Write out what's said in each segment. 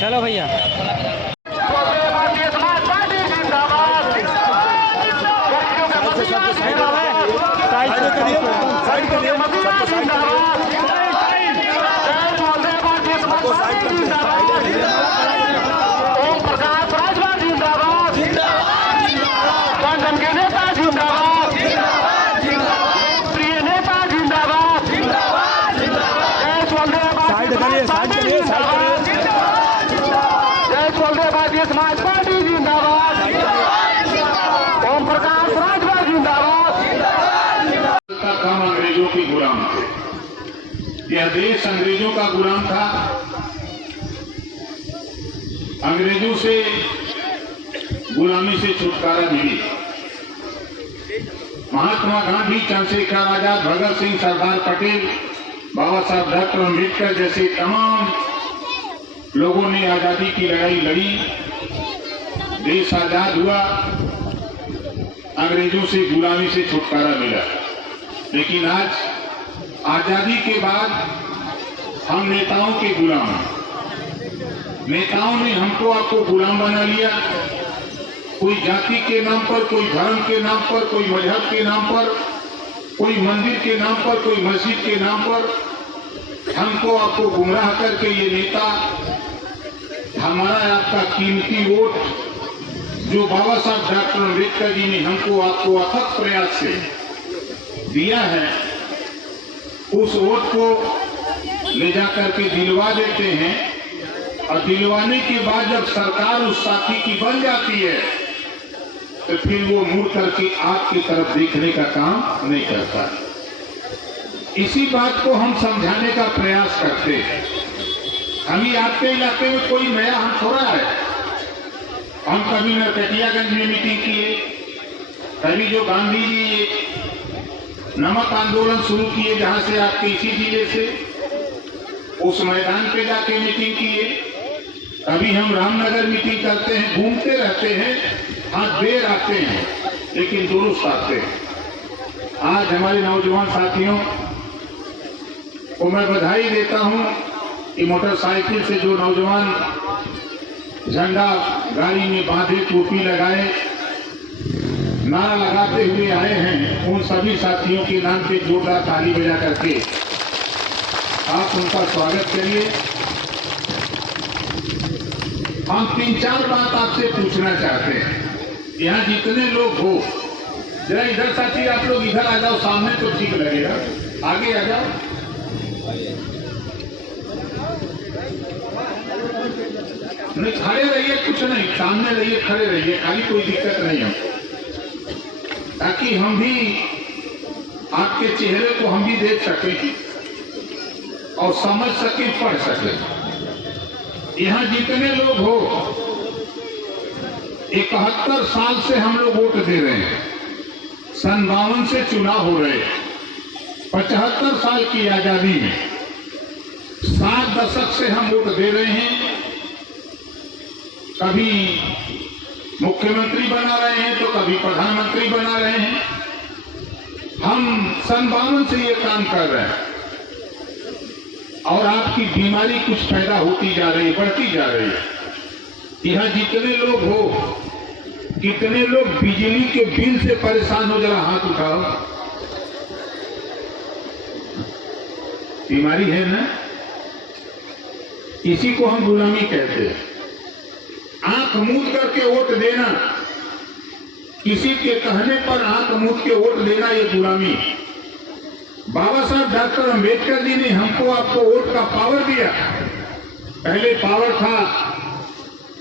चलो भैया। अंग्रेजों के गुलाम थे। यह देश अंग्रेजों का गुलाम था। अंग्रेजों से गुलामी से छुटकारा मिली। महात्मा गांधी, चंद्रशेखर आजाद, भगत सिंह, सरदार पटेल, बाबा साहब डॉक्टर अम्बेडकर जैसे तमाम लोगों ने आजादी की लड़ाई लड़ी। देश आजाद हुआ, अंग्रेजों से गुलामी से छुटकारा मिला। लेकिन आज आजादी के बाद हम नेताओं के गुलाम हैं। नेताओं ने हमको आपको गुलाम बना लिया। कोई जाति के नाम पर, कोई धर्म के नाम पर, कोई मजहब के नाम पर, कोई मंदिर के नाम पर, कोई मस्जिद के नाम पर हमको आपको गुमराह करके ये नेता हमारा आपका कीमती वोट जो बाबा साहब डॉक्टर अम्बेडकर जी ने हमको आपको अथक प्रयास से दिया है, उस वोट को ले जाकर के दिलवा देते हैं। और दिलवाने के बाद जब सरकार उस साथी की बन जाती है तो फिर वो मुड़ करके आपकी तरफ देखने का काम नहीं करता। इसी बात को हम समझाने का प्रयास करते हैं। हम ही आपके इलाके में कोई नया हम थोड़ा है। हम कभी नरकटियागंज में मीटिंग किए, कभी जो गांधी जी नमक आंदोलन शुरू किए जहां से आपके इसी जिले से, उस मैदान पे जाके मीटिंग किए। कभी हम रामनगर मीटिंग करते हैं, घूमते रहते हैं, हाँ देर आते हैं लेकिन दुरुस्त आते हैं। आज हमारे नौजवान साथियों को मैं बधाई देता हूं कि मोटरसाइकिल से जो नौजवान झंडा गाड़ी में बांधे, टोपी लगाए, नारा लगाते हुए आए हैं, उन सभी साथियों के नाम पे जोरदार ताली बजा करके आप उनका स्वागत करिए। हम 3-4 बात आपसे पूछना चाहते हैं। यहाँ जितने लोग हो, जरा इधर साथी आप लोग इधर आ जाओ, सामने तो ठीक लगेगा, आगे आ जाओ। नहीं खड़े रहिए, कुछ नहीं, सामने रहिए, खड़े रहिए, खाली कोई दिक्कत नहीं हमको, ताकि हम भी आपके चेहरे को हम भी देख सके और समझ सके, पढ़ सके। यहाँ जितने लोग हो, 71 साल से हम लोग वोट दे रहे हैं। सन 52 से चुनाव हो रहे हैं। 75 साल की आजादी में 7 दशक से हम वोट दे रहे हैं। कभी मुख्यमंत्री बना रहे हैं तो कभी प्रधानमंत्री बना रहे हैं। हम सन 52 से ये काम कर रहे हैं और आपकी बीमारी कुछ पैदा होती जा रही है, बढ़ती जा रही है। यहाँ जितने लोग हो, कितने लोग बिजली के बिल से परेशान हो, जरा हाथ उठाओ। बीमारी है ना, इसी को हम गुलामी कहते हैं। आंख मूंद करके वोट देना, किसी के कहने पर आंख मूंद के वोट देना, ये गुलामी। बाबा साहब डॉक्टर अम्बेडकर जी ने हमको आपको वोट का पावर दिया। पहले पावर था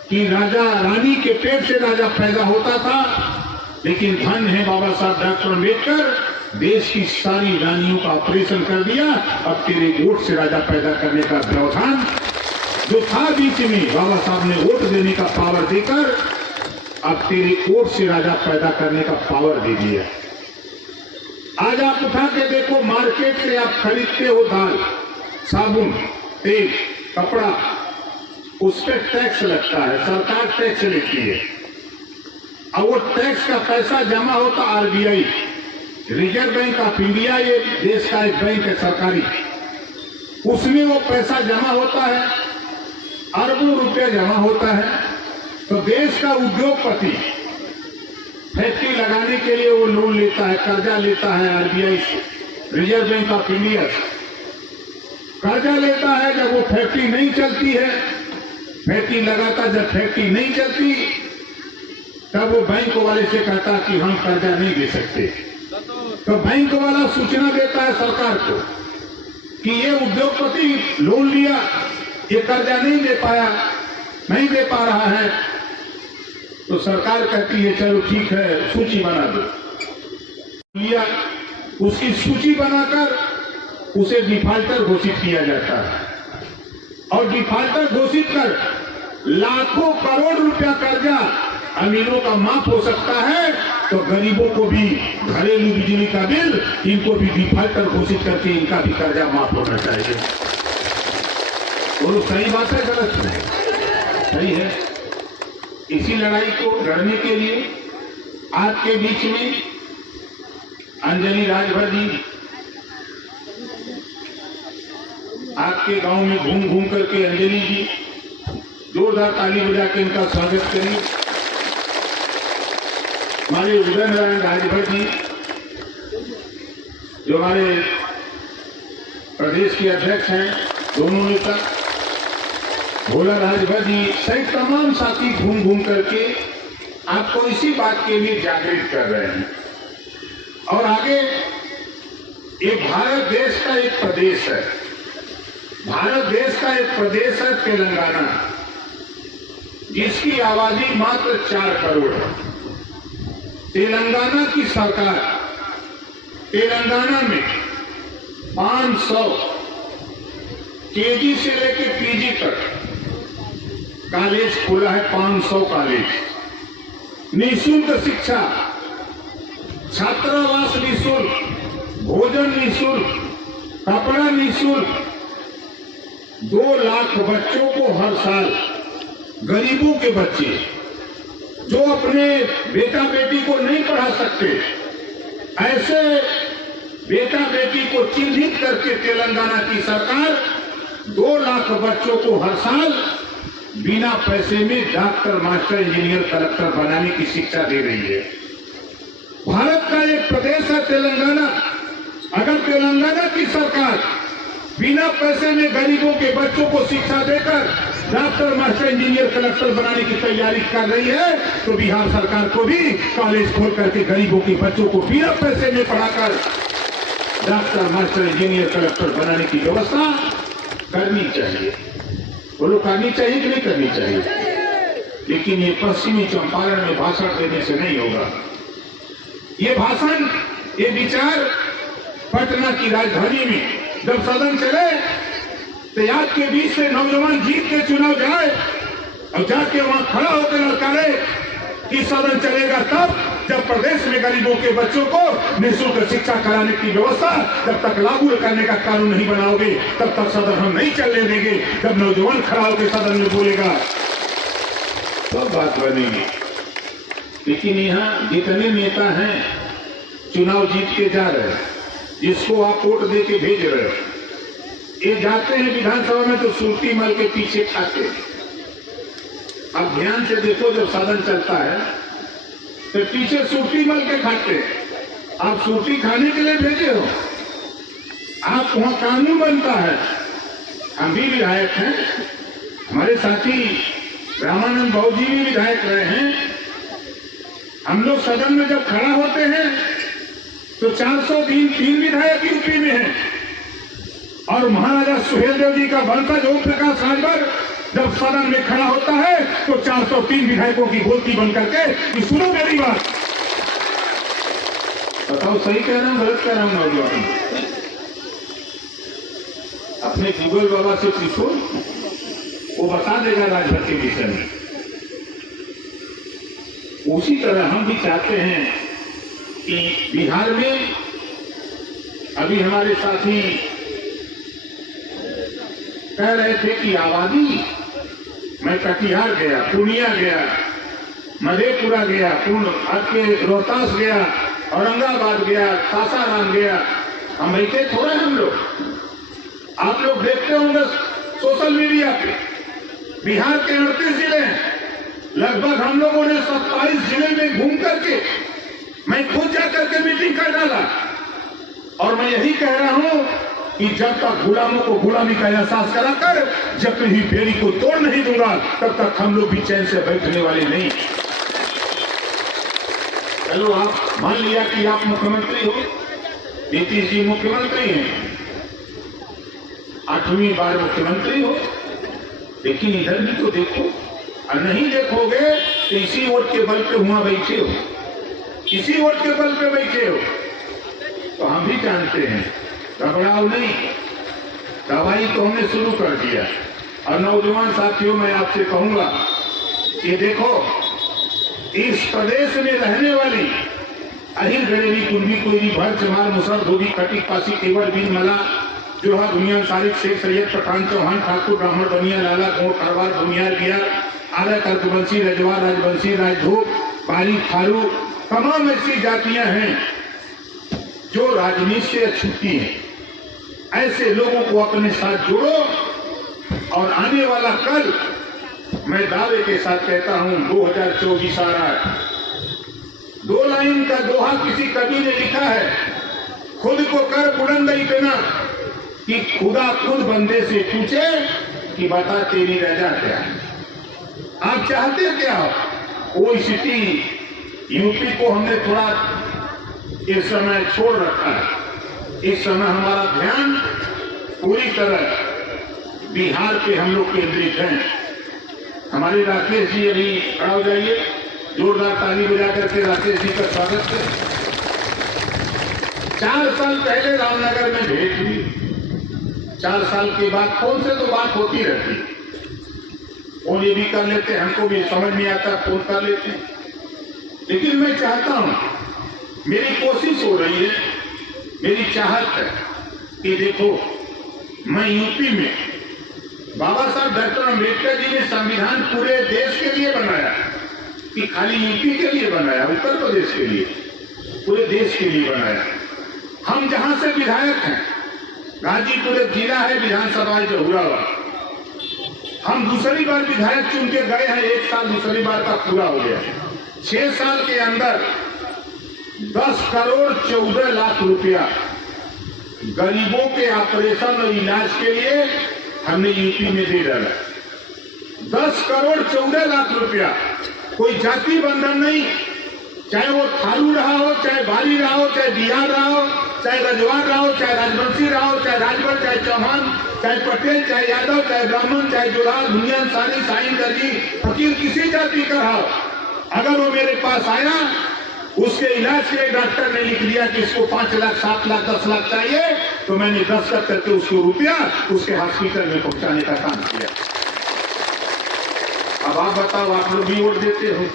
कि राजा रानी के पेट से राजा पैदा होता था, लेकिन धन है बाबा साहब डॉक्टर अम्बेडकर, देश की सारी रानियों का ऑपरेशन कर दिया। अब तेरे वोट से राजा पैदा करने का व्यवधान जो था बीच में, बाबा साहब ने वोट देने का पावर देकर अब तेरे वोट से राजा पैदा करने का पावर दे दिया। आज आप उठा के देखो, मार्केट से आप खरीदते हो दाल, साबुन, तेल, कपड़ा, उस पर टैक्स लगता है, सरकार टैक्स लेती है। और वो टैक्स का पैसा जमा होता RBI, reserve bank of India, ये देश का एक बैंक है सरकारी, उसमें वो पैसा जमा होता है। अरबों अरबों रुपया जमा होता है, तो देश का उद्योगपति फैक्ट्री लगाने के लिए वो लोन लेता है, कर्जा लेता है आरबीआई से, रिजर्व बैंक ऑफ इंडिया से कर्जा लेता है। जब वो फैक्ट्री नहीं चलती है, फैक्ट्री लगाता, जब फैक्ट्री नहीं चलती तब वो बैंक वाले से कहता कि हम कर्जा नहीं दे सकते। तो बैंक वाला सूचना देता है सरकार को कि ये उद्योगपति लोन लिया, ये कर्जा नहीं दे पाया, नहीं दे पा रहा है। तो सरकार कहती है चलो ठीक है, सूची बना दो। लिया, उसकी सूची बनाकर उसे डिफाल्टर घोषित किया जाता है और डिफाल्टर घोषित कर लाखों करोड़ रुपया कर्जा अमीरों का माफ हो सकता है, तो गरीबों को भी घरेलू बिजली का बिल, इनको भी डिफाल्टर घोषित करके इनका भी कर्जा माफ होना चाहिए। वो सही बात है, गलत है? सही है। इसी लड़ाई को लड़ने के लिए आपके बीच में अंजलि राजभर जी आपके गांव में घूम घूम करके, अंजलि जी जोरदार ताली बजा के इनका स्वागत करिए। हमारे उदय नारायण राजभर जी जो हमारे प्रदेश के अध्यक्ष हैं, दोनों नेता भोला राजभर जी सहित तमाम साथी घूम घूम करके आपको इसी बात के लिए जागृत कर रहे हैं। और आगे ये भारत देश का एक प्रदेश है, भारत देश का एक प्रदेश है तेलंगाना, जिसकी आबादी मात्र 4 करोड़ है। तेलंगाना की सरकार तेलंगाना में 500 केजी से लेकर पीजी तक कॉलेज खोला है। 500 कॉलेज, निःशुल्क शिक्षा, छात्रावास निःशुल्क, भोजन निःशुल्क, कपड़ा निःशुल्क। 2 लाख बच्चों को हर साल, गरीबों के बच्चे जो अपने बेटा बेटी को नहीं पढ़ा सकते, ऐसे बेटा बेटी को चिन्हित करके तेलंगाना की सरकार 2 लाख बच्चों को हर साल बिना पैसे में डॉक्टर, मास्टर, इंजीनियर, कलेक्टर बनाने की शिक्षा दे रही है। भारत का एक प्रदेश है तेलंगाना। अगर तेलंगाना की सरकार बिना पैसे में गरीबों के बच्चों को शिक्षा देकर डॉक्टर, मास्टर, इंजीनियर, कलेक्टर बनाने की तैयारी कर रही है, तो बिहार सरकार को भी कॉलेज खोल करके गरीबों के बच्चों को बिना पैसे में पढ़ाकर डॉक्टर, मास्टर, इंजीनियर, कलेक्टर बनाने की व्यवस्था करनी चाहिए। बोलो, करनी चाहिए कि नहीं करनी चाहिए? लेकिन ये पश्चिमी चंपारण में भाषण देने से नहीं होगा। ये भाषण, ये विचार पटना की राजधानी में जब सदन चले तो याद के बीच से नौजवान जीत के चुनाव जाए और जाके वहां खड़ा होकर ललकारे कि सदन चलेगा तब जब प्रदेश में गरीबों के बच्चों को निःशुल्क शिक्षा कराने की व्यवस्था जब तक लागू करने का कानून नहीं बनाओगे तब तक सदन हम नहीं चलने देंगे। जब नौजवान खड़ा होकर सदन में बोलेगा तो बात बनेगी। लेकिन यहाँ जितने नेता हैं चुनाव जीत के जा रहे हैं, जिसको आप वोट दे के भेज रहे हो, ये जाते हैं विधानसभा में तो सुर्ती मल के पीछे खाते हैं। अब ध्यान से देखो, जब साधन चलता है तो पीछे सुर्ती मल के खाते हैं। आप सुर्ती खाने के लिए भेजे हो, आप वहां कानून बनता है। हम भी विधायक हैं, हमारे साथी रामानंद बाबू जी भी विधायक रहे हैं। हम लोग सदन में जब खड़ा होते हैं तो 403 विधायक यूपी में हैं और महाराजा सुहेलदेव जी का वंशज ओम प्रकाश राजभर जब सदन में खड़ा होता है तो 403 विधायकों की बोलती बन करके कि सुनो मेरी बात। बताओ सही कह रहा हूं गलत कह रहा हूं? नौजवान अपने गूगल बाबा से पूछो, वो बता देगा राजभर के विषय में। उसी तरह हम भी चाहते हैं कि बिहार में अभी हमारे साथी कह रहे थे कि आबादी, मैं कटिहार गया, पूर्णिया गया, मधेपुरा गया, आपके रोहतास गया, औरंगाबाद गया, सासाराम गया। हम बैठे थोड़ा हम लोग, आप लोग देखते होंगे सोशल मीडिया पे बिहार के 38 जिले हैं, लगभग हम लोगों ने 27 जिले में घूम करके मैं खुद जाकर के मीटिंग कर डाला। और मैं यही कह रहा हूं कि जब तक गुलामों को गुलामी का एहसास कराकर जब तक ही बेड़ी को तोड़ नहीं दूंगा, तब तक हम लोग भी चैन से बैठने वाले नहीं। चलो, आप मान लिया कि आप मुख्यमंत्री हो, नीतीश जी मुख्यमंत्री हैं, 8वीं बार मुख्यमंत्री हो, लेकिन इधर भी तो देखो। और नहीं देखोगे तो इसी वोट के बल पे हुआ बैठे हो, इसी वोट के बल पे बैठे हो। तो हम भी जानते हैं, घबराओ नहीं, दवाई तो हमने शुरू कर दिया। और नौजवान साथियों, मैं आपसे कहूंगा कि देखो, इस प्रदेश में रहने वाली अहिर गणेरी कुंभी कोयरी भर चमार मुसर धोबी खटिक पासी केवल बीन मला जोहा दुनिया सारिक शेख सैयद पठान चौहान ठाकुर ब्राह्मण बनिया लाला गोड़ खरवार भूमियार बिहार आला कर्कवंशी रजवार राजवंशी राजधूप बारी थारू, तमाम ऐसी जातियां हैं जो राजनीति से छूटी हैं। ऐसे लोगों को अपने साथ जोड़ो और आने वाला कल, मैं दावे के साथ कहता हूं, 2024 आ रहा है। 2 लाइन का दोहा किसी कवि ने लिखा है, खुद को कर बुलंद इतना कि खुदा खुद बंदे से पूछे कि बता तेरी रजा क्या है। आप चाहते क्या हो? वो स्थिति यूपी को हमने थोड़ा इस समय छोड़ रखा है। इस समय हमारा ध्यान पूरी तरह बिहार पे हम लोग केंद्रित हैं। हमारे राकेश जी अभी खड़ा हो जाइए, जोरदार ताली बजा करके राकेश जी का स्वागत करें। 4 साल पहले रामनगर में भेंट हुई। 4 साल के बाद फोन से तो बात होती रहती, फोन ये भी कर लेते, हमको भी समझ नहीं आता, फोन कर लेते। लेकिन मैं चाहता हूं, मेरी कोशिश हो रही है, मेरी चाहत है कि देखो, मैं यूपी में बाबा साहब डॉक्टर अम्बेडकर जी ने संविधान पूरे देश के लिए बनाया, कि खाली यूपी के लिए बनाया, उत्तर प्रदेश के लिए, पूरे देश के लिए बनाया। हम जहां से विधायक हैं, गाजीपुर जिला है, विधानसभा जहुरावा, हम दूसरी बार विधायक चुन के गए हैं। 1 साल दूसरी बार का पूरा हो गया। 6 साल के अंदर 10 करोड़ 14 लाख रुपया गरीबों के ऑपरेशन और इलाज के लिए हमने यूपी में दे डाला। 10 करोड़ 14 लाख रुपया। कोई जाति बंधन नहीं, चाहे वो थारू रहा हो, चाहे बाली रहा हो, चाहे बिहार रहा हो, चाहे रजवार रहा हो, चाहे राजवंशी रहा हो, चाहे राजभर, चाहे चौहान, चाहे पटेल, चाहे यादव, चाहे ब्राह्मण, चाहे जोलार, भुनियान, सानी, साइन, दर्जी, फकीर, किसी जाति का रहा हो, अगर वो मेरे पास आया, उसके इलाज के लिए डॉक्टर ने लिख दिया कि इसको 5 लाख, 7 लाख, 10 लाख चाहिए, तो मैंने दस्तखत करके उसको रुपया उसके हॉस्पिटल में पहुंचाने का काम किया। अब आप बताओ, आप लोग भी वोट देते हो?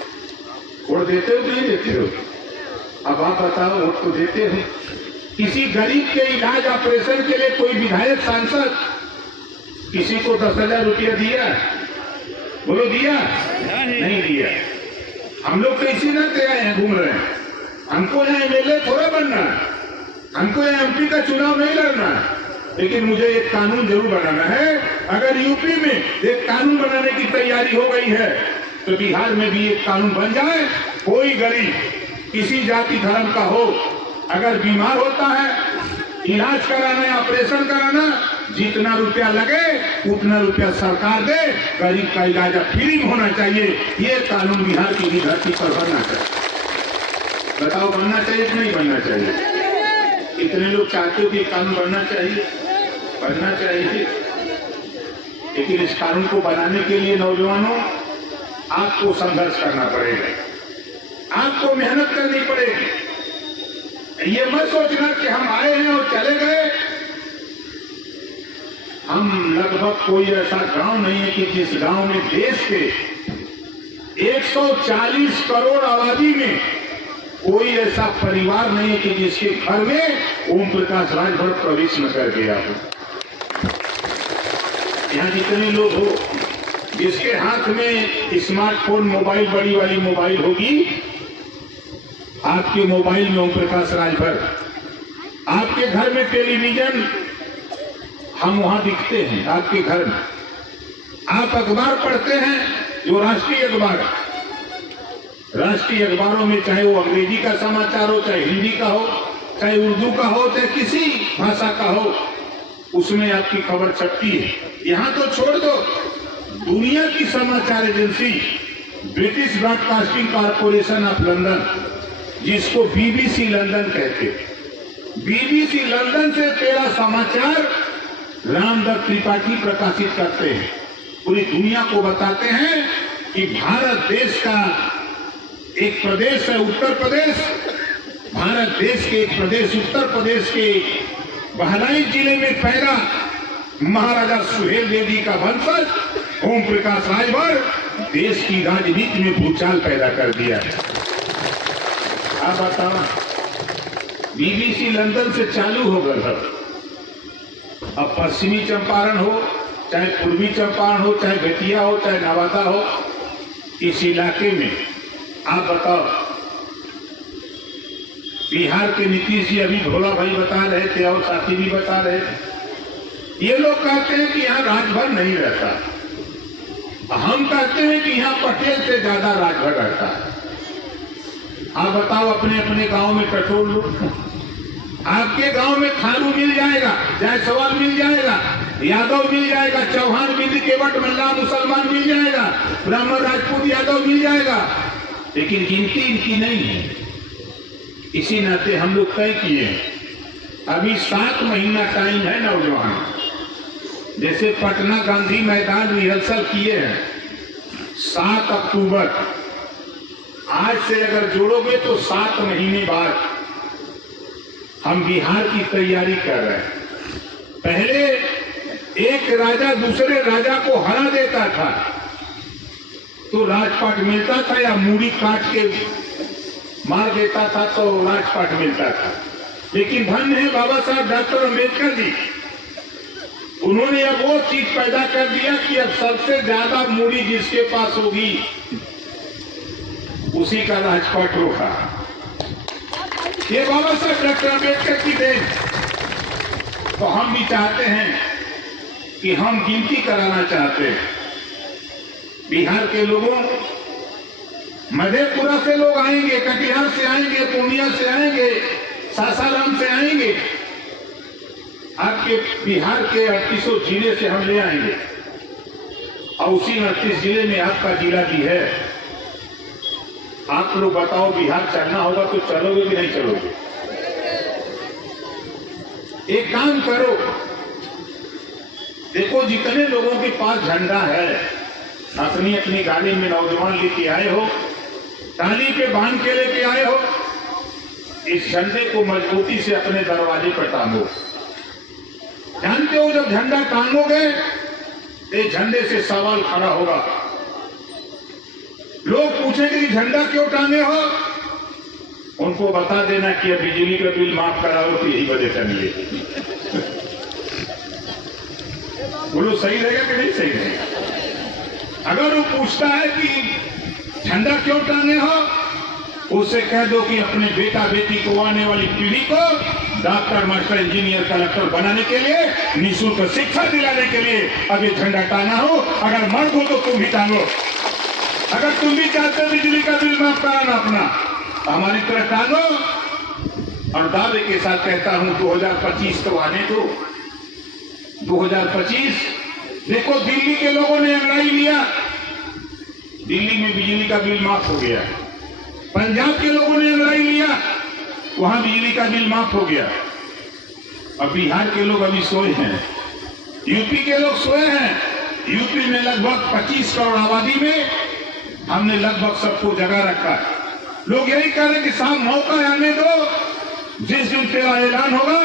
वोट देते हो कि नहीं देते हो? अब आप बताओ, वोट तो देते हो। किसी गरीब के इलाज ऑपरेशन के लिए कोई विधायक सांसद किसी को 10,000 रुपया दिया? बोलो दिया? नहीं दिया। हम लोग तो इसी नाते आए हैं, घूम रहे हैं। हमको यहाँ एमएलए थोड़ा बनना है, हमको यहाँ एमपी का चुनाव नहीं लड़ना है, लेकिन मुझे एक कानून जरूर बनाना है। अगर यूपी में एक कानून बनाने की तैयारी हो गई है, तो बिहार में भी एक कानून बन जाए। कोई गरीब किसी जाति धर्म का हो, अगर बीमार होता है, इलाज कराना है, ऑपरेशन कराना, जितना रुपया लगे उतना रुपया सरकार दे, गरीब का इलाज फ्री में होना चाहिए। ये कानून बिहार की धरती पर बनना चाहिए। बताओ, बनना चाहिए कि नहीं बनना चाहिए? इतने लोग चाहते हो कि कानून बनना चाहिए, बनना चाहिए। लेकिन इस कानून को बनाने के लिए नौजवानों, आपको संघर्ष करना पड़ेगा, आपको मेहनत करनी पड़ेगी। ये मत सोचना कि हम आए हैं और चले गए। हम लगभग कोई ऐसा गांव नहीं है कि जिस गांव में देश के 140 करोड़ आबादी में कोई ऐसा परिवार नहीं है कि जिसके घर में ओम प्रकाश राजभर प्रवेश न कर गया हो। यहाँ जितने लोग हो, जिसके हाथ में स्मार्टफोन, मोबाइल, बड़ी वाली मोबाइल होगी, आपके मोबाइल में ओम प्रकाश राजभर, आपके घर में टेलीविजन, हम वहां दिखते हैं आपके घर में। आप अखबार पढ़ते हैं जो राष्ट्रीय अखबार है, राष्ट्रीय अखबारों में चाहे वो अंग्रेजी का समाचार हो, चाहे हिंदी का हो, चाहे उर्दू का हो, चाहे किसी भाषा का हो, उसमें आपकी खबर छपती है। यहां तो छोड़ दो, दुनिया की समाचार agency British broadcasting corporation of London, जिसको बीबीसी लंदन कहते हैं, बीबीसी लंदन से तेरा समाचार रामदत्त त्रिपाठी प्रकाशित करते हैं। पूरी दुनिया को बताते हैं कि भारत देश का एक प्रदेश है उत्तर प्रदेश, भारत देश के एक प्रदेश उत्तर प्रदेश के बहराइच जिले में पैदा महाराजा सुहेल देव जी का वंशज ओम प्रकाश राजभर देश की राजनीति में भूचाल पैदा कर दिया है। आप बताओ, बीबीसी लंदन से चालू हो गया। अब पश्चिमी चंपारण हो, चाहे पूर्वी चंपारण हो, चाहे बेतिया हो, चाहे नवादा हो, इस इलाके में आप बताओ, बिहार के नीतीश जी अभी भोला भाई बता रहे थे और साथी भी बता रहे थे, ये लोग कहते हैं कि यहाँ राजभर नहीं रहता, हम कहते हैं कि यहाँ पटेल से ज्यादा राजभर रहता है। आप बताओ, अपने अपने गांव में पेट्रोल लो, आपके गांव में खालू मिल जाएगा, जायसवाल मिल जाएगा, यादव मिल जाएगा, चौहान बिंद केवट मल्ला मुसलमान मिल जाएगा, ब्राह्मण राजपूत यादव मिल जाएगा, लेकिन गिनती इनकी नहीं है। इसी नाते हम लोग तय किए, अभी 7 महीना टाइम है नौजवान, जैसे पटना गांधी मैदान रिहर्सल किए हैं 7 अक्टूबर, आज से अगर जोड़ोगे तो 7 महीने बाद हम बिहार की तैयारी कर रहे हैं। पहले एक राजा दूसरे राजा को हरा देता था तो राजपाट मिलता था, या मूड़ी काट के मार देता था तो राजपाट मिलता था। लेकिन धन्य है बाबा साहब डॉक्टर अम्बेडकर जी, उन्होंने अब वो चीज पैदा कर दिया कि अब सबसे ज्यादा मूड़ी जिसके पास होगी उसी का राजपाट होगा। ये बाबा साहब डॉक्टर अम्बेडकर की देन। तो हम भी चाहते हैं कि हम गिनती कराना चाहते हैं बिहार के लोगों, मधेपुरा से लोग आएंगे, कटिहार से आएंगे, पूर्णिया से आएंगे, सासाराम से आएंगे, आपके बिहार के 38 जिले से हम ले आएंगे और उसी 38 जिले में आपका जिला भी है। आप लोग बताओ, बिहार चलना होगा तो चलोगे कि नहीं चलोगे? एक काम करो, देखो जितने लोगों के पास झंडा है, अपनी अपनी गाड़ी में नौजवान लेके आए हो, टाली पे बांध के लेके आए हो, इस झंडे को मजबूती से अपने दरवाजे पर टांगो। जानते हो, जब झंडा टांगोगे तो झंडे से सवाल खड़ा होगा, लोग पूछेंगे कि झंडा क्यों टांगे हो, उनको बता देना कि अब बिजली का बिल माफ कराओ तो यही वजह टांगिए। बोलो सही रहेगा कि नहीं सही रहेगा? अगर वो पूछता है कि झंडा क्यों टांगे हो, उससे कह दो कि अपने बेटा बेटी को, आने वाली पीढ़ी को डॉक्टर, मास्टर, इंजीनियर, कलेक्टर बनाने के लिए, निःशुल्क शिक्षा दिलाने के लिए अब ये झंडा टांगा हो। अगर मर्द हो तो तुम भी टांगो, अगर तुम भी चाहते बिजली का बिल माफ कराना अपना, हमारी तरह टांगो। और दावे के साथ कहता हूं 2025 तो आने दो। 2025 देखो, दिल्ली के लोगों ने अंगड़ाई लिया, दिल्ली में बिजली का बिल माफ हो गया। पंजाब के लोगों ने अंगड़ाई लिया, वहां बिजली का बिल माफ हो गया। अब बिहार के लोग अभी सोए हैं, यूपी के लोग सोए हैं। यूपी में लगभग 25 करोड़ आबादी में हमने लगभग सबको जगह रखा है। लोग यही कह रहे हैं कि साहब मौका आने दो, जिस दिन तेरा ऐलान होगा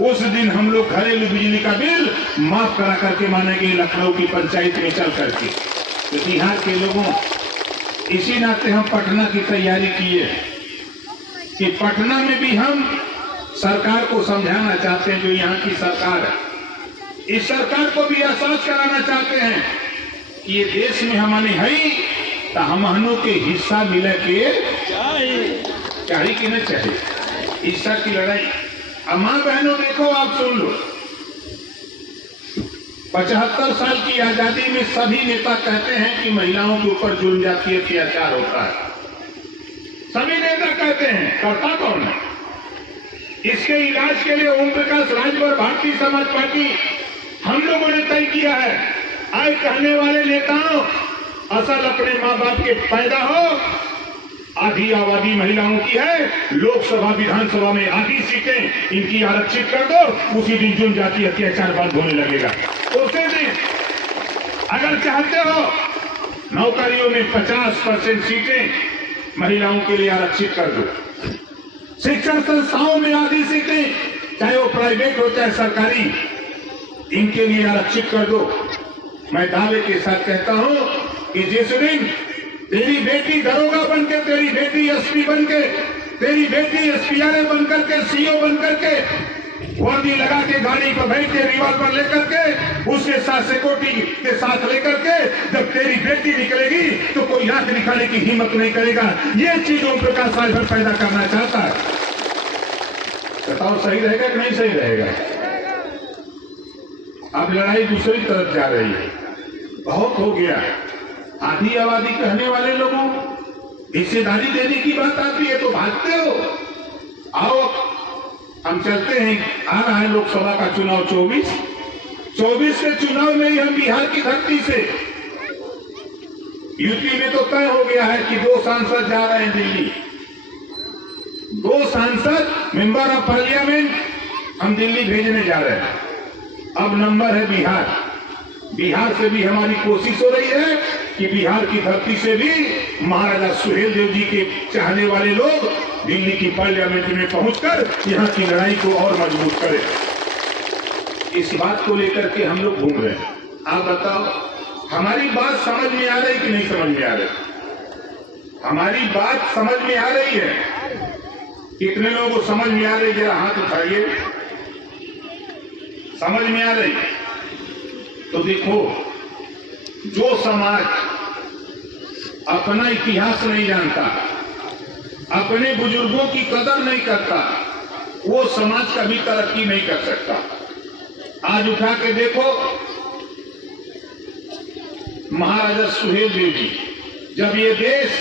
उस दिन हम लोग घरेलू बिजली का बिल माफ करा करके मानेंगे, लखनऊ की पंचायत में चल करके। तो बिहार के लोगों, इसी नाते हम पटना की तैयारी किए कि पटना में भी हम सरकार को समझाना चाहते हैं, जो यहाँ की सरकार है, इस सरकार को भी एहसास कराना चाहते हैं कि ये देश में हमारे है तो हमनों के हिस्सा मिले के चाहिए कि नहीं चाहिए, हिस्सा की लड़ाई। अब मां बहनों देखो, आप सुन लो, 75 साल की आजादी में सभी नेता कहते हैं कि महिलाओं के ऊपर जुल्म जातीय अत्याचार होता है। सभी नेता कहते हैं, करता कौन है? इसके इलाज के लिए ओम प्रकाश राजभर भारतीय समाज पार्टी हम लोगों ने तय किया है। आए कहने वाले नेताओं, असल अपने माँ बाप के पैदा हो, आधी आबादी महिलाओं की है, लोकसभा विधानसभा में आधी सीटें इनकी आरक्षित कर दो, उसी दिन जुल्म जातीय अत्याचार बंद होने लगेगा। उसी दिन अगर चाहते हो नौकरियों में 50% सीटें महिलाओं के लिए आरक्षित कर दो, शिक्षण संस्थाओं में आधी सीटें चाहे वो प्राइवेट हो चाहे सरकारी, इनके लिए आरक्षित कर दो। मैं दावे के साथ कहता हूं कि जिस दिन तेरी बेटी दरोगा बनके, तेरी बेटी एसपी बनके, तेरी बेटी एसपीआरए बनकर के, सीओ बनकर के, वर्दी लगा के गाड़ी पर बैठ के, रिवॉल्वर लेकर के, उसके साथ सिक्योरिटी के साथ लेकर के जब तेरी बेटी निकलेगी तो कोई आंख दिखाने की हिम्मत नहीं करेगा। ये चीज ओम प्रकाश राजभर पैदा करना चाहता है। बताओ सही रहेगा कि नहीं सही रहेगा? अब लड़ाई दूसरी तरफ जा रही है। बहुत हो गया। आधी आबादी कहने वाले लोगों हिस्सेदारी देने की बात आती है तो भागते हो। आओ हम चलते हैं। आ रहा है लोकसभा का चुनाव 24 के चुनाव में ही हम बिहार की धरती से, यूपी में तो तय हो गया है कि 2 सांसद जा रहे हैं दिल्ली, 2 सांसद मेंबर ऑफ पार्लियामेंट हम दिल्ली भेजने जा रहे हैं। अब नंबर है बिहार। बिहार से भी हमारी कोशिश हो रही है कि बिहार की धरती से भी महाराजा सुहेलदेव जी के चाहने वाले लोग दिल्ली की पार्लियामेंट में पहुंचकर यहां की लड़ाई को और मजबूत करें। इस बात को लेकर के हम लोग घूम रहे हैं। आप बताओ हमारी बात समझ में आ रही कि नहीं समझ में आ रही? हमारी बात समझ में आ रही है? कितने लोगों को समझ में आ रही? जरा हाथ उठाइए। समझ में आ रही? तो देखो, जो समाज अपना इतिहास नहीं जानता, अपने बुजुर्गों की कदर नहीं करता, वो समाज कभी तरक्की नहीं कर सकता। आज उठा के देखो, महाराजा सुहेलदेव जी, जब ये देश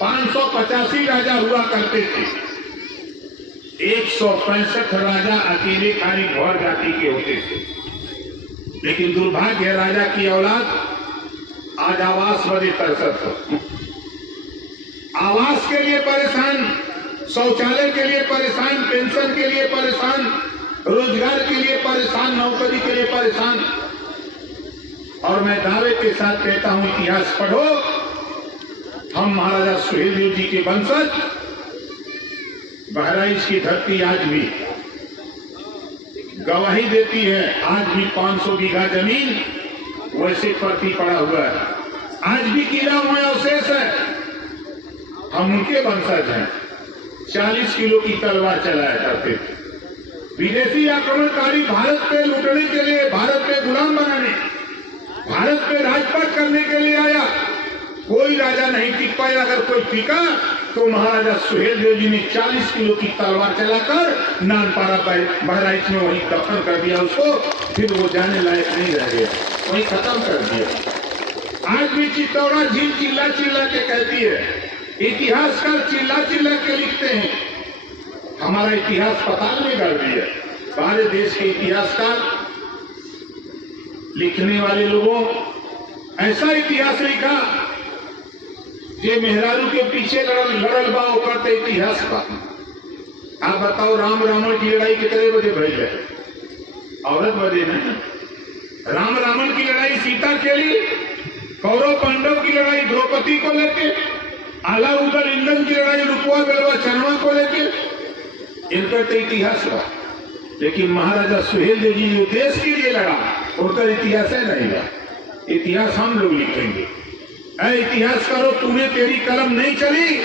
585 राजा हुआ करते थे, 165 राजा अकेले खाली भौर जाति के होते थे। लेकिन दुर्भाग्य राजा की औलाद आज आवास बदे तरसत हो। आवास के लिए परेशान, शौचालय के लिए परेशान, पेंशन के लिए परेशान, रोजगार के लिए परेशान, नौकरी के लिए परेशान। और मैं दावे के साथ कहता हूं, इतिहास पढ़ो। हम महाराजा सुहेलदेव जी के वंशज, बहराइच की धरती आज भी गवाही देती है। आज भी 500 बीघा जमीन वैसे परती पड़ा हुआ है, आज भी किला हुआ अवशेष है। हम उनके वंशज हैं। 40 किलो की तलवार चलाया करते थे। विदेशी आक्रमणकारी भारत पे लूटने के लिए, भारत पे गुलाम बनाने, भारत पे राजपाट करने के लिए आया। कोई राजा नहीं टिक पाया। अगर कोई टिका तो महाराजा सुहेलदेव जी ने 40 किलो की तलवार चलाकर नानपारा बहराइच में वहीं दफन कर दिया उसको। फिर वो जाने लायक नहीं रह गया, वहीं खत्म कर दिया। आज भी चित्तौड़ा झील चिल्ला चिल्ला के कहती है, इतिहासकार चिल्ला चिल्ला के लिखते हैं। हमारा इतिहास पताल में गड़ दिया। सारे देश के इतिहासकार, लिखने वाले लोगों ऐसा इतिहास लिखा जे मेहरारू के पीछे लड़ल बा करते इतिहास बा। आप बताओ, राम रावण की लड़ाई कितने बजे भई है? औरत बजे नहीं। राम रावण की लड़ाई सीता के लिए, कौरव पांडव की लड़ाई द्रौपदी को लेके, आला उदल इंदन की लड़ाई रुपवा बेलवा चरवा को लेके, इनका तो इतिहास बा। लेकिन महाराजा सुहेलदेव जी जो देश के लिए लड़ा, उनका इतिहास है नहीं बा। इतिहास हम लोग लिखेंगे। इतिहास करो, तूने तेरी कलम नहीं चली,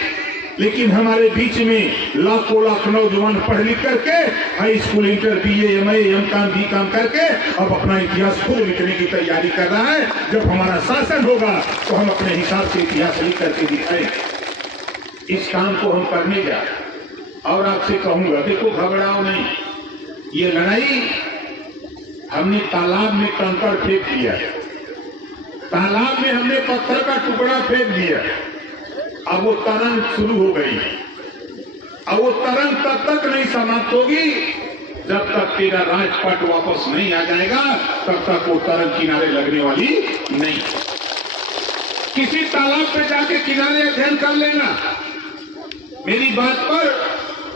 लेकिन हमारे बीच में लाखों लाख नौजवान पढ़ लिख करके high school, inter, BA, MA, MCom, BCom करके अब अपना इतिहास खुद लिखने की तैयारी कर रहा है। जब हमारा शासन होगा तो हम अपने हिसाब से इतिहास लिख करके दिखाएंगे। इस काम को हम करने जा। और आपसे कहूंगा, देखो घबराओ नहीं। ये लड़ाई हमने तालाब में कंकड़ फेंक दिया, तालाब में हमने पत्थर का टुकड़ा फेंक दिया। अब वो तरंग शुरू हो गई। अब वो तरंग तब तक नहीं समाप्त होगी जब तक तेरा राजपट वापस नहीं आ जाएगा, तब तक वो तरंग किनारे लगने वाली नहीं। किसी तालाब पे जाके किनारे अध्ययन कर लेना। मेरी बात पर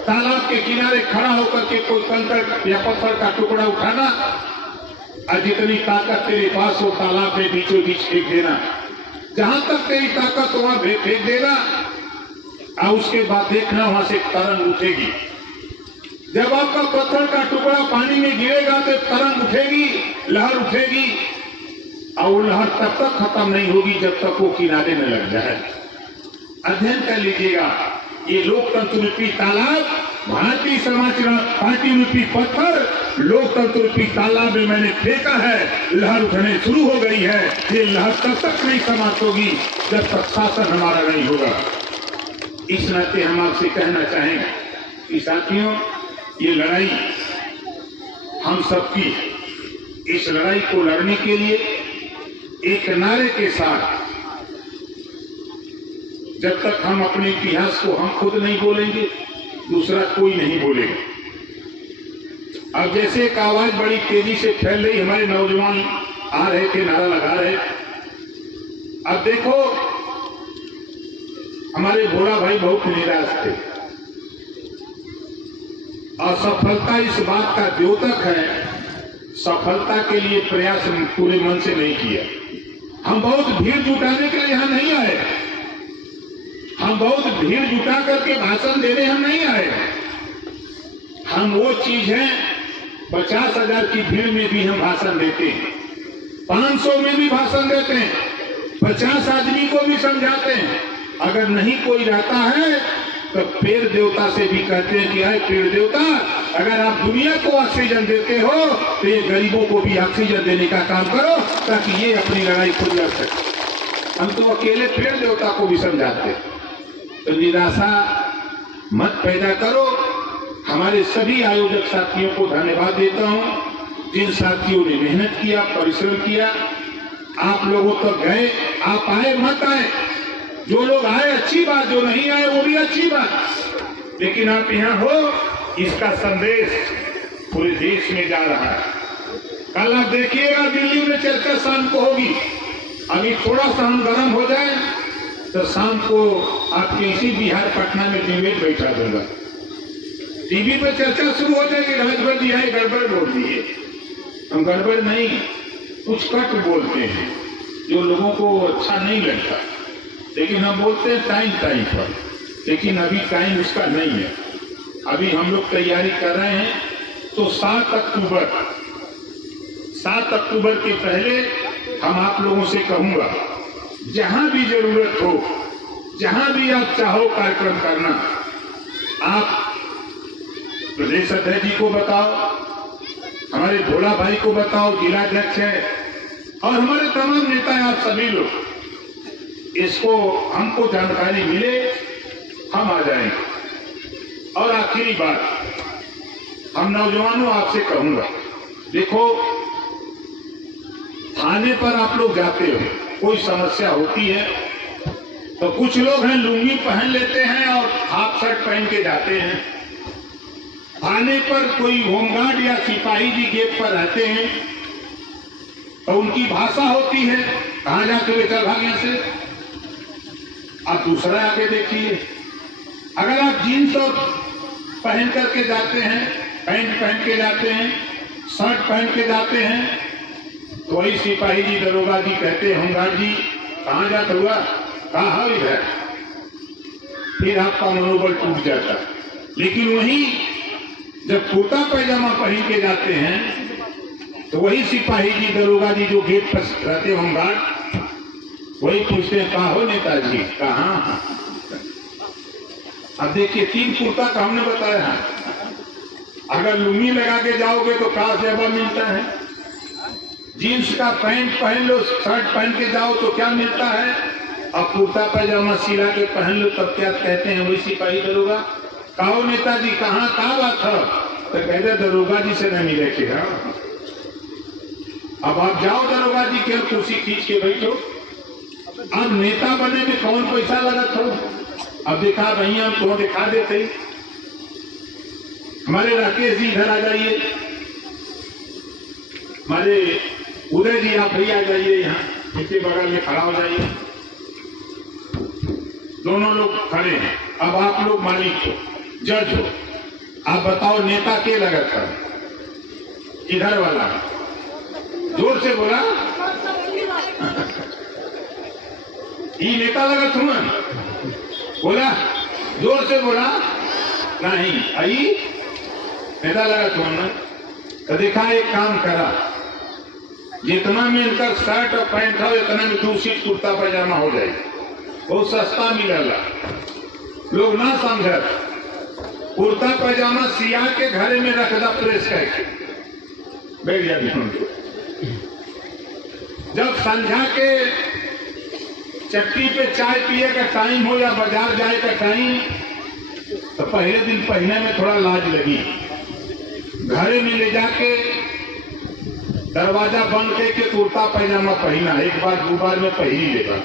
तालाब के किनारे खड़ा होकर के कोई कंकड़ या पत्थर का टुकड़ा उठाना और जितनी ताकत तेरे पास हो तालाब में बीचों बीच फेंक देना। जहां तक तेरी ताकत वहां फेंक देना और उसके बाद देखना वहां से तरंग उठेगी। जब आपका पत्थर का टुकड़ा पानी में गिरेगा तो तरंग उठेगी, लहर उठेगी और वो लहर तब तक खत्म नहीं होगी जब तक वो किनारे न लग जाए। अध्ययन कर लीजिएगा, ये लोकतंत्र रूपी तालाब, भारतीय समाज पार्टी रूपी पत्थर लोकतंत्र रूपी तालाब में मैंने फेंका है, लहर उठने शुरू हो गई है। ये लहर तब तक नहीं समाप्त होगी जब तक शासन हमारा नहीं होगा। इस नाते हम आपसे कहना चाहेंगे कि साथियों, ये लड़ाई हम सबकी है। इस लड़ाई को लड़ने के लिए एक नारे के साथ जब तक हम अपने इतिहास को हम खुद नहीं बोलेंगे, दूसरा कोई नहीं बोलेगा। अब जैसे एक आवाज बड़ी तेजी से फैल रही, हमारे नौजवान आ रहे थे, नारा लगा रहे। अब देखो, हमारे भोला भाई बहुत निराश थे और सफलता इस बात का द्योतक है, सफलता के लिए प्रयास पूरे मन से नहीं किया। हम बहुत भीड़ जुटाने के लिए यहां नहीं आए, हम बहुत भीड़ जुटा करके भाषण देने हम नहीं आए। हम वो चीज है, 50,000 की भीड़ में भी हम भाषण देते हैं, 500 में भी भाषण देते हैं, 50 आदमी को भी समझाते हैं। अगर नहीं कोई रहता है तो पेड़ देवता से भी कहते हैं कि आए पेड़ देवता, अगर आप दुनिया को ऑक्सीजन देते हो तो ये गरीबों को भी ऑक्सीजन देने का काम करो ताकि ये अपनी लड़ाई खुद लड़ सके। हम तो अकेले पेड़ देवता को भी समझाते। तो निराशा मत पैदा करो। हमारे सभी आयोजक साथियों को धन्यवाद देता हूं, जिन साथियों ने मेहनत किया, परिश्रम किया। आप लोगों तक गए, आप आए मत आए, जो लोग आए अच्छी बात, जो नहीं आए वो भी अच्छी बात, लेकिन आप यहाँ हो, इसका संदेश पूरे देश में जा रहा है। कल आप देखिएगा दिल्ली में चर्चा शाम को होगी। अभी थोड़ा सा हम गर्म हो जाए तो शाम को आपके इसी बिहार पटना में डिबेट बैठा दूंगा, टीवी पर चर्चा शुरू हो जाएगी। राजभर जी है, गड़बड़ बोल दिए। हम गड़बड़ नहीं, कुछ कट बोलते हैं जो लोगों को अच्छा नहीं लगता, लेकिन हम बोलते हैं टाइम पर, लेकिन अभी टाइम उसका नहीं है। अभी हम लोग तैयारी कर रहे हैं। तो 7 अक्टूबर के पहले हम आप लोगों से कहूंगा, जहां भी जरूरत हो, जहां भी आप चाहो कार्यक्रम करना, आप प्रदेश अध्यक्ष जी को बताओ, हमारे भोला भाई को बताओ, जिलाध्यक्ष है, और हमारे तमाम नेता हैं, आप सभी लोग, इसको हमको जानकारी मिले, हम आ जाएंगे। और आखिरी बात, हम नौजवानों आपसे कहूंगा, देखो थाने पर आप लोग जाते हो, कोई समस्या होती है तो कुछ लोग हैं लुंगी पहन लेते हैं और हाफ शर्ट पहन के जाते हैं। थाने पर कोई होमगार्ड या सिपाही जी गेट पर रहते हैं तो उनकी भाषा होती है, कहां जाते हुए चल भाग यहां से। आप दूसरा आके देखिए, अगर आप जीन्स और पहन करके जाते हैं, पैंट पहन के जाते हैं, शर्ट पहन के जाते हैं, तो वही सिपाही जी, दरोगा जी कहते हैं, होमगार्ड जी कहां जाता हुआ, कहा इधर, फिर आपका मनोबल टूट जाता। लेकिन वही जब कुर्ता पैजामा पहन के जाते हैं तो वही सिपाही जी, दरोगा जी जो गेट पर रहते होमगार्ड, वही पूछते हैं, कहा हो नेताजी, कहाँ। अब देखिए 3 कुर्ता का हमने बताया है, अगर लुंगी लगा के जाओगे तो क्या जवाब मिलता है, जीन्स का पैंट पहन लो, शर्ट पहन के जाओ तो क्या मिलता है, अब कुर्ता पैजामा सिला के पहन लो तब क्या कहते हैं वही सिपाही दरोगा। कहो नेताजी कहाँ, क्या बात है, तो कहते दरोगा जी से नहीं मिले कि हाँ। अब आप जाओ दरोगा जी के कुर्सी खींच के बैठो। अब नेता बने में कौन पैसा लगत हो? अब दिखा भैया हम तो दिखा देते। हमारे राकेश जी इधर आ जाइए, हमारे उदय जी आप भी आ जाइए, यहाँ इसके बगल में खड़ा हो जाइए। दोनों लोग खड़े हैं। अब आप लोग मालिक हो, जज हो, आप बताओ नेता के लगा था? इधर वाला जोर से बोला। ये नेता लगा तुम? बोला जोर से बोला। नहीं आई नेता लगा तुम? तो देखा एक काम करा, जितना में इनका शर्ट और पैंट हो इतना में 2 सीट कुर्ता पैजामा हो जाए। बहुत सस्ता मिलेगा। लोग ना समझ, कुर्ता पैजामा सिया के घरे में रख दा प्रेस करके बैठ जा। जब संध्या के चक्की पे चाय पिए का टाइम हो या बाजार जाए का टाइम, तो पहले दिन पहने में थोड़ा लाज लगी। घरे में ले जाके दरवाजा बंद करके कुर्ता पैजामा पहना, एक बार 2 बार में पहन लेगा।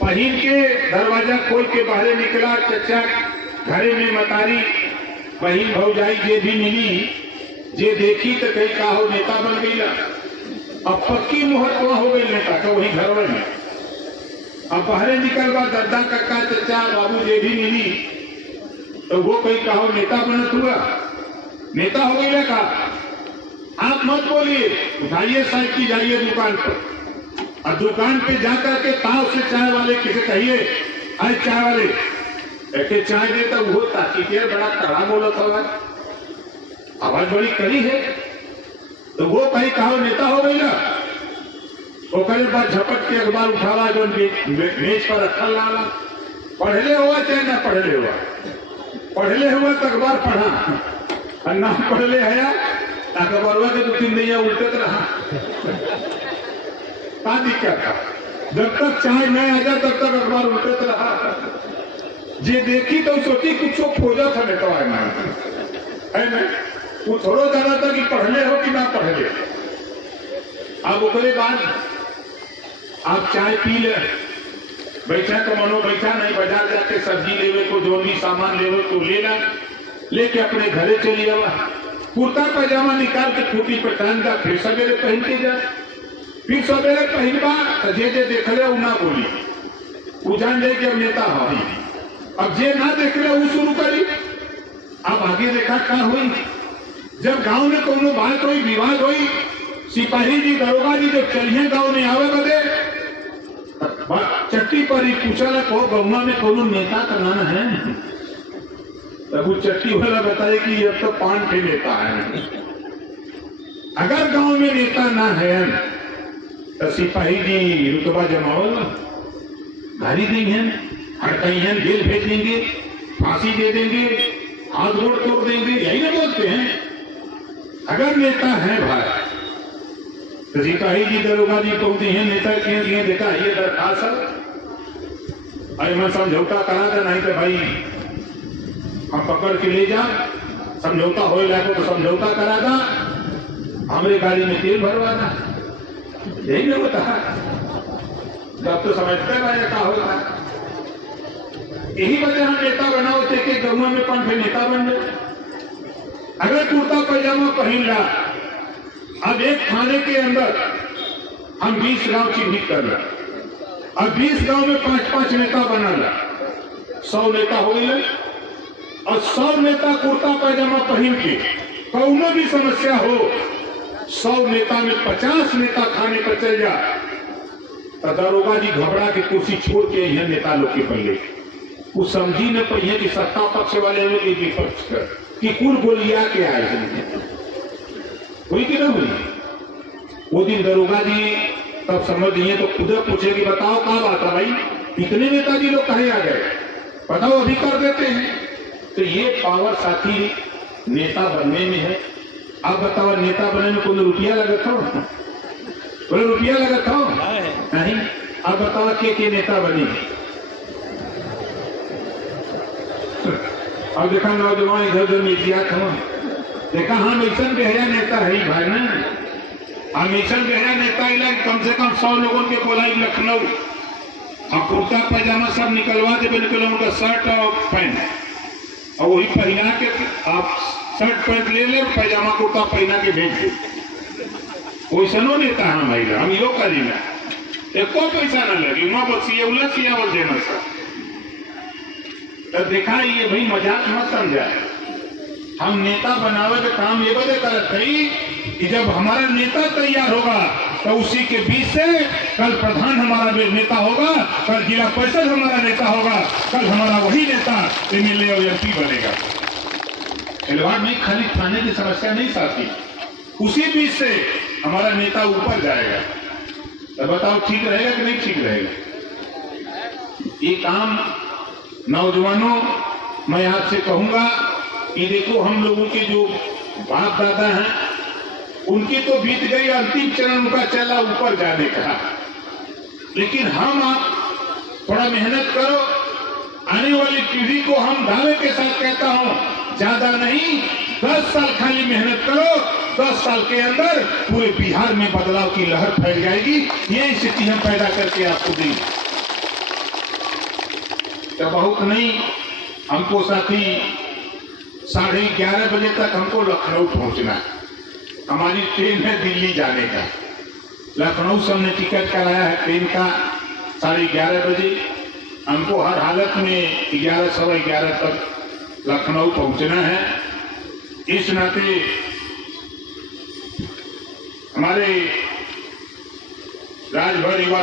पहन के दरवाजा खोल के बाहर निकला, चचा घरे में मतारी बहन भौजाई जे भी मिली, जे देखी तो कहीं का हो नेता बन गई। अब पक्की मुहर तो हो गई नेता का वही घर में। अब बाहर निकल बा दादा कक्का चचा बाबू जे भी मिली, तो वो कहीं का हो नेता बनत हुआ, नेता हो गई का। आप मत बोलिए, उठाइए साइकिल जाइए दुकान पर, और दुकान पे जाकर के ताव से चाय वाले किसे कहिए, अरे चाय वाले एक चाय देता वो ताकि के बड़ा कड़ा बोला था, आवाज बड़ी कड़ी है। तो वो कहीं कहा नेता हो गई ना। वो करे बाद झपट के अखबार उठावा जो मेज पर रखा लाला, पढ़ले हुआ चाहे ना पढ़ले हुआ, पढ़ले हुआ तो अखबार पढ़ा, और ना पढ़ले है अखबार के 2-3 दिन उल्टे रहा। क्या दिक्कत था? जब तक चाय नहीं आ जाए तब तक अखबार उल्टे रहा। जे देखी तो सोची कुछ खोजा था नेता है ना, वो थोड़ा जाना था कि पढ़ले हो कि ना पढ़ले। अब उसके बाद आप चाय पी ले, बैठा तो मनो बैठा नहीं, बाजार जाके सब्जी लेवे को जो भी सामान लेवे को लेना, लेके अपने घरे चली आवा, कुर्ता पैजामा निकाल के खूटी पे टांग दा, फिर सवेरे पहन के जा। फिर सवेरे पहनबा तो जे जे देख ले ना बोली, वो जान जाए कि अब नेता है। अब जे ना देख ले वो शुरू करी। अब आगे देखा क्या हुई, जब गांव में कोनो बात हुई, विवाद हुई, सिपाही जी दरोगा जी जब चलिए गांव में आवे बदे, चट्टी पर ही पूछा ला को गौवा में कोनो नेता का नाम है? तब वो चट्टी वाला बताए कि अब तो 5 ठे नेता है। अगर गांव में नेता ना है तो सिपाही जी रुतबा जमावल भारी देंगे, हड़कई हैं, जेल भेज देंगे, फांसी दे देंगे, हाथ गोड़ तोड़ देंगे, यही ना बोलते हैं। अगर नेता है भाई तो सिपाही जी दरोगा जी कहते हैं नेता के देखा ये दरखास्त है, अरे मैं समझौता करा था, नहीं तो भाई हम पकड़ के ले जा, समझौता हो लाको तो समझौता करा था, हमारे गाड़ी में तेल भरवा था, यही नहीं होता। तो अब तो समझते हैं क्या होता है। यही वजह हम नेता बनाओ थे कि गौवा में 5 नेता बन जाए। अगर कुर्ता पैजामा पहन ला, अब एक थाने के अंदर हम 20 गांव चिन्हित कर ला, अब 20 गांव में 5-5 नेता बना ला, 100 नेता हो गए। और 100 नेता कुर्ता पैजामा पहन के कौनो भी समस्या हो, 100 नेता में 50 नेता थाने पर चल जा, तो दरोगा जी घबरा के कुर्सी छोड़ के यह नेता लोग के पल्ले वो समझी न पहिए कि सत्ता पक्ष वाले में कि विपक्ष कर कि कुल गोलिया के आए हुई कि ना हुई। वो दिन दरोगा जी तब समझ दिए तो खुद पूछे कि बताओ क्या बात है भाई, इतने नेताजी लोग कहीं आ गए, बताओ अभी कर देते हैं। तो ये पावर साथी नेता बनने में है। अब बताओ नेता बनने में कोई रुपया लगा था? बोले रुपया लगा था नहीं। अब बताओ के नेता बने? अब देखा नौजवान इधर उधर मीडिया था, देखा हाँ मिशन बेहया नेता है भाई ना, मिशन गहरा नेता इला कम से कम 100 लोगों के बोलाई लखनऊ अब कुर्ता पैजामा सब निकलवा दे बिल्कुल उनका शर्ट और पैंट और वही पहना के आप शर्ट पैंट ले ले पैजामा कुर्ता पहना के भेज दे। वैसनो नेता हम यो करी ना एको पैसा न लगी वहां बसिया सियावल देना सर तो देखा ये भाई मजाक मत समझा। हम नेता बनावे के काम ये बदे करत थी कि जब हमारा नेता तैयार होगा तो उसी के बीच से कल प्रधान हमारा नेता होगा, कल जिला परिषद हमारा नेता होगा, कल हमारा वही नेता एमएलए और एमपी बनेगा। खिलवाड़ नहीं, खाली थाने की समस्या नहीं साथी, उसी बीच से हमारा नेता ऊपर जाएगा। तो बताओ ठीक रहेगा कि नहीं ठीक रहेगा? ये काम नौजवानों मैं आपसे कहूंगा कि देखो हम लोगों के जो बाप दादा हैं उनकी तो बीत गई, अंतिम चरण उनका चला ऊपर जाने का, लेकिन हम आप थोड़ा मेहनत करो। आने वाली पीढ़ी को हम दावे के साथ कहता हूं ज्यादा नहीं 10 साल खाली मेहनत करो, 10 साल के अंदर पूरे बिहार में बदलाव की लहर फैल जाएगी। ये स्थिति हम पैदा करके आपको देंगे। तो बहुत नहीं, हमको साथी 11:30 बजे तक हमको लखनऊ पहुंचना है। हमारी ट्रेन है दिल्ली जाने का। लखनऊ से हमने टिकट कराया है ट्रेन का 11:30 बजे। हमको हर हालत में 11 सवा 11 तक लखनऊ पहुंचना है। इस नाते हमारे राजभर युवा